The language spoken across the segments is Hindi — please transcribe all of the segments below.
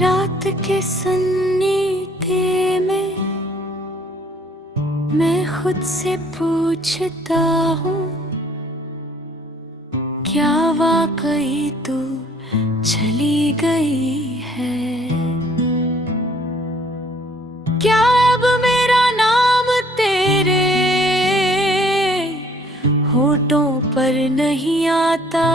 रात के सन्नीटे में मैं खुद से पूछता हूँ, क्या वाकई तू चली गई है? क्या अब मेरा नाम तेरे होठों पर नहीं आता?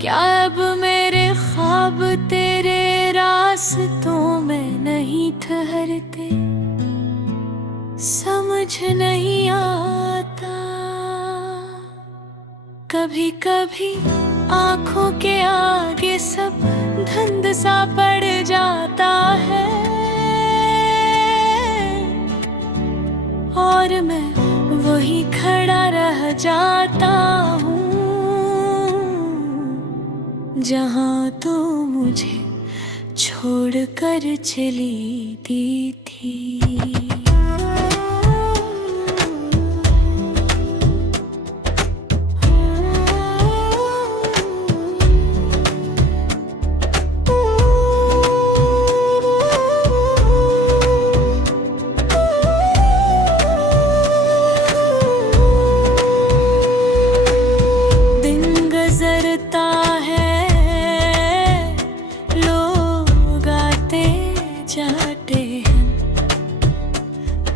क्या अब मेरे ख्वाब तेरे रास्तों में नहीं ठहरते? समझ नहीं आता। कभी कभी आंखों के आगे सब धुंध सा पड़ जाता है और मैं वही खड़ा रह जाता हूँ जहाँ तो मुझे छोड़कर चली दी थी।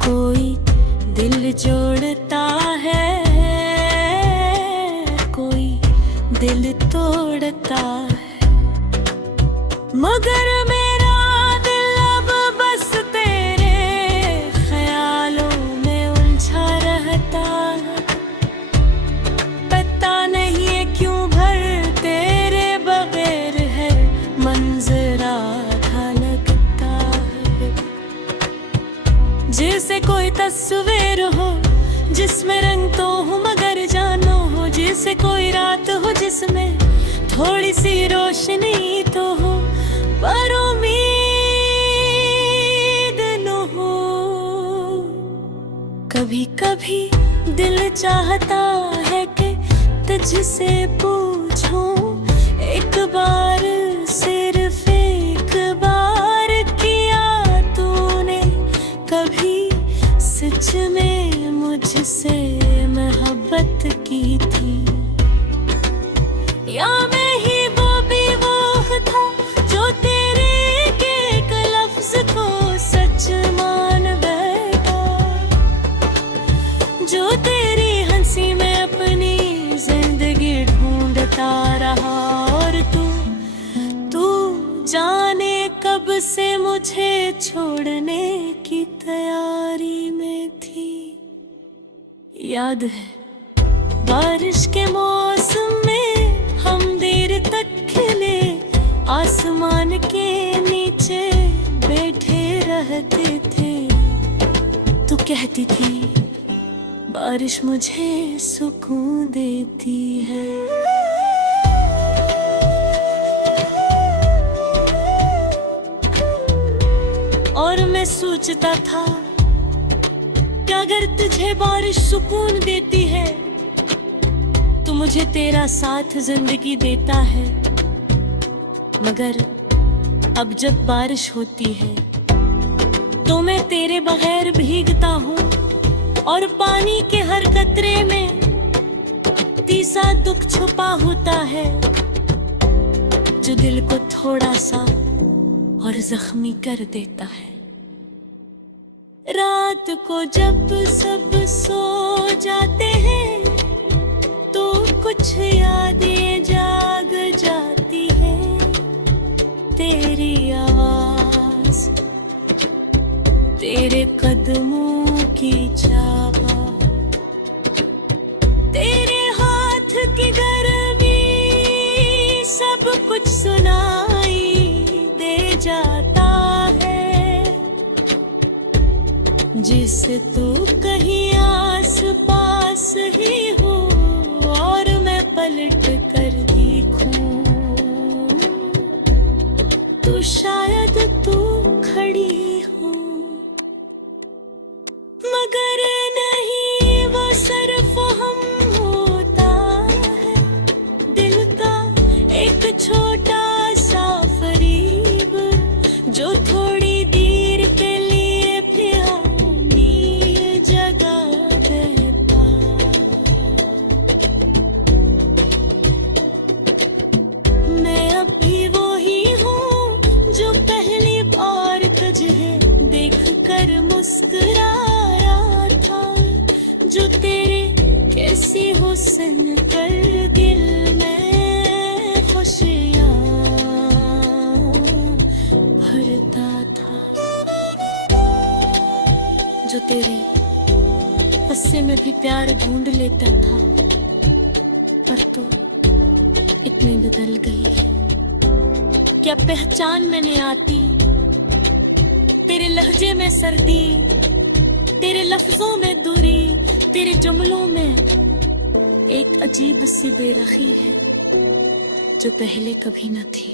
कोई दिल जोड़ता है, कोई दिल तोड़ता है, मगर मेरा दिल अब बस तेरे ख्यालों में उलझा रहता है। पता नहीं है क्यों भर तेरे बगैर है मंजर आधा लगता है। जैसे कोई तस्वीर हो जिसमें रंग तो हो मगर जानो हो, जैसे कोई रात हो जिसमें थोड़ी सी रोशनी तो हो पर उम्मीद न हो। कभी कभी दिल चाहता है कि तुझसे पूछूं एक बार, सिर्फ एक बार, किया तूने कभी सच में मुझसे मोहब्बत की थी? या मैं ही वो भी वो था जो तेरे एक लफ्ज को सच मान बैठा, जो तेरी हंसी में अपनी जिंदगी ढूंढता रहा और तू जाने कब से मुझे छोड़ने की तैयारी में थी। याद है बारिश के मौसम में हम देर तक खिले आसमान के नीचे बैठे रहते थे। तू कहती थी बारिश मुझे सुकून देती है। और मैं सोचता था कि अगर तुझे बारिश सुकून देती है तो मुझे तेरा साथ जिंदगी देता है। मगर अब जब बारिश होती है तो मैं तेरे बगैर भीगता हूँ और पानी के हर कतरे में तीसा दुख छुपा होता है जो दिल को थोड़ा सा और जख्मी कर देता है। रात को जब सब सो जाते हैं तो कुछ यादें जाग जाती है। तेरी आवाज, तेरे कदमों की चावा, तेरे हाथ की गर्मी, सब कुछ सुनाई दे जाता है। जिसे तू कहीं आस पास ही हो और मैं पलट कर देखूं तो शायद तू खड़ी हो, मगर नहीं, वो सिर्फ हम होता है दिल का एक छोटा इसी हुस्न पर दिल में खुशियाँ भरता था। जो तेरे गुस्से में भी प्यार ढूंढ लेता था, पर तू इतनी बदल गई है। क्या पहचान मैंने आती तेरे लहजे में सर्दी, तेरे लफ्जों में दूरी, तेरे जुमलों में एक अजीब सी बेरखी है जो पहले कभी न थी।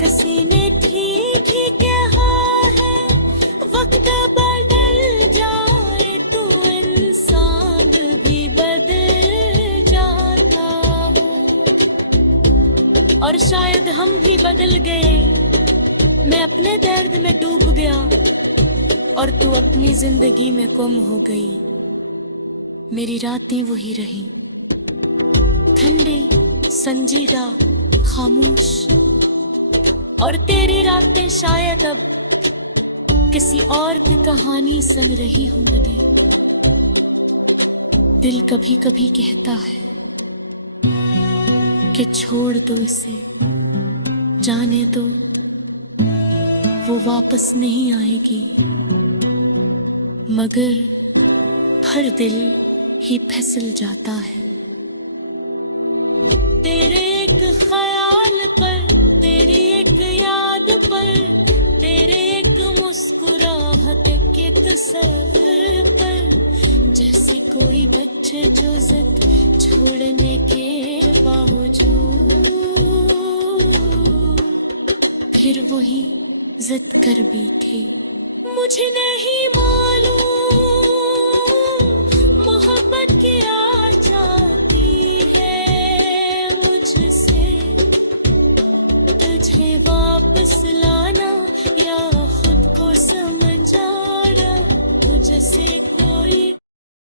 किसी ने ठीक ही कहा है वक्त बदल जाए तो इंसान भी बदल जाता है, और शायद हम भी बदल गए। मैं अपने दर्द में डूब गया और तू अपनी जिंदगी में गुम हो गई। मेरी रातें वही रही, ठंडी, संजीदा, खामोश, और तेरी रातें शायद अब किसी और की कहानी सुन रही हूं। दिल कभी कभी कहता है कि छोड़ दो इसे, जाने दो, वो वापस नहीं आएगी। मगर हर दिल ही फिसल जाता है। तेरे एक ख्याल पर, तेरी एक याद पर, तेरे एक मुस्कुराहट के तस्वीर पर, जैसे कोई बच्चे जो जिद छोड़ने के बावजूद फिर वही जिद कर बैठे। मुझे नहीं मालूम